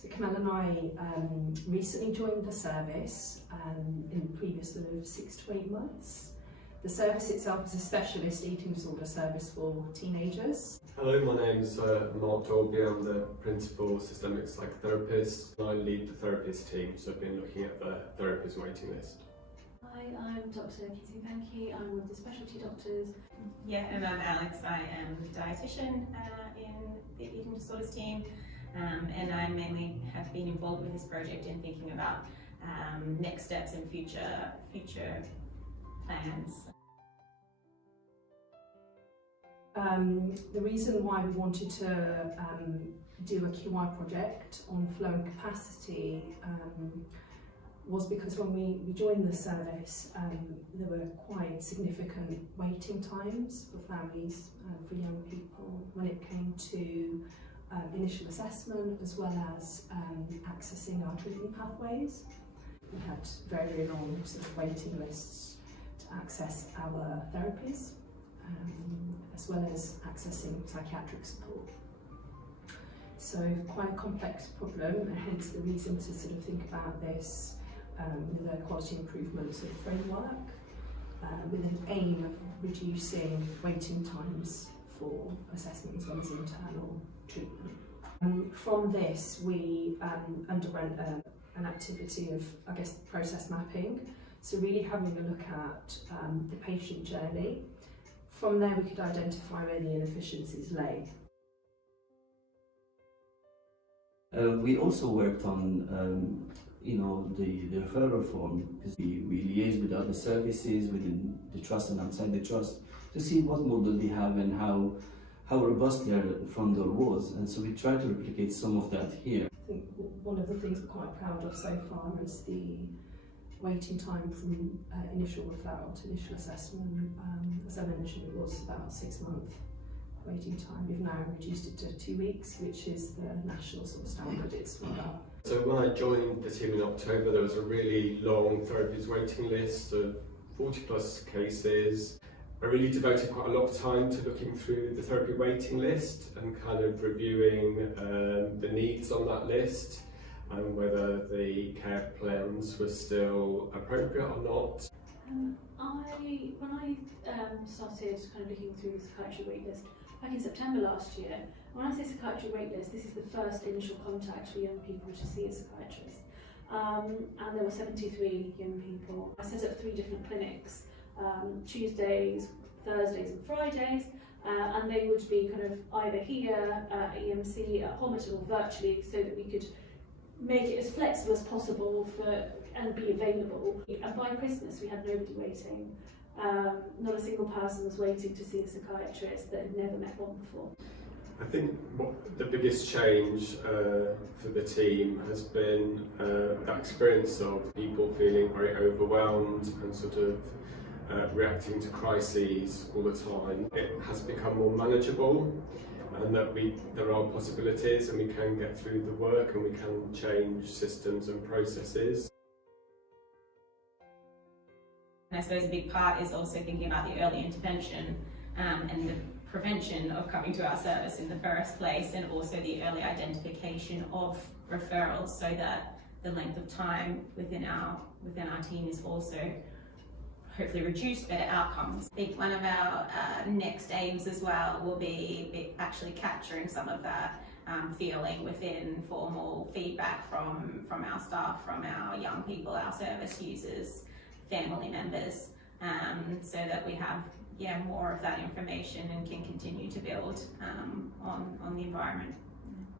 So Kamel and I recently joined the service in the previous sort of 6 to 8 months. The service itself is a specialist eating disorder service for teenagers. Hello, my name's Mark Dolby. I'm the Principal Systemic Psychotherapist. I lead the therapist team, so I've been looking at the therapist waiting list. Hi, I'm Dr. Kizzy. I'm one of the specialty doctors. Yeah, and I'm Alex. I am the dietitian in the eating disorders team, and I mainly have been involved with this project in thinking about next steps and future plans. The reason why we wanted to do a QI project on flow and capacity was because when we joined the service, there were quite significant waiting times for families and for young people when it came to initial assessment as well as accessing our treatment pathways. We had very, very long sort of waiting lists to access our therapies, as well as accessing psychiatric support. So quite a complex problem, and hence the reason to sort of think about this with a quality improvement sort of framework, with an aim of reducing waiting times for assessment as well as internal treatment. From this, we underwent an activity of, I guess, process mapping. So really having a look at the patient journey. From there, we could identify where the inefficiencies lay. We also worked on, the referral form, because we liaise with other services within the trust and outside the trust to see what model they have and how robust their front door was, and so we try to replicate some of that here. I think one of the things we're quite proud of so far is the waiting time from initial referral to initial assessment. As I mentioned, it was about 6 month waiting time. We've now reduced it to 2 weeks, which is the national sort of standard. It's about. So when I joined the team in October, there was a really long therapies waiting list of 40 plus cases. I really devoted quite a lot of time to looking through the therapy waiting list and kind of reviewing the needs on that list and whether the care plans were still appropriate or not. When I started kind of looking through the psychiatry waitlist back in September last year, when I say psychiatry waitlist, this is the first initial contact for young people to see a psychiatrist. And there were 73 young people. I set up 3 different clinics, Tuesdays, Thursdays and Fridays, and they would be kind of either here at EMC, at Homerton, or virtually, so that we could make it as flexible as possible and be available. And by Christmas we had nobody waiting. Not a single person was waiting to see a psychiatrist that had never met one before. I think the biggest change for the team has been that experience of people feeling very overwhelmed and sort of reacting to crises all the time. It has become more manageable, and that there are possibilities and we can get through the work and we can change systems and processes. And I suppose a big part is also thinking about the early intervention and the prevention of coming to our service in the first place, and also the early identification of referrals so that the length of time within our team is also hopefully reduced, better outcomes. I think one of our next aims as well will be actually capturing some of that feeling within formal feedback from our staff, from our young people, our service users, family members, so that we have more of that information and can continue to build on the environment.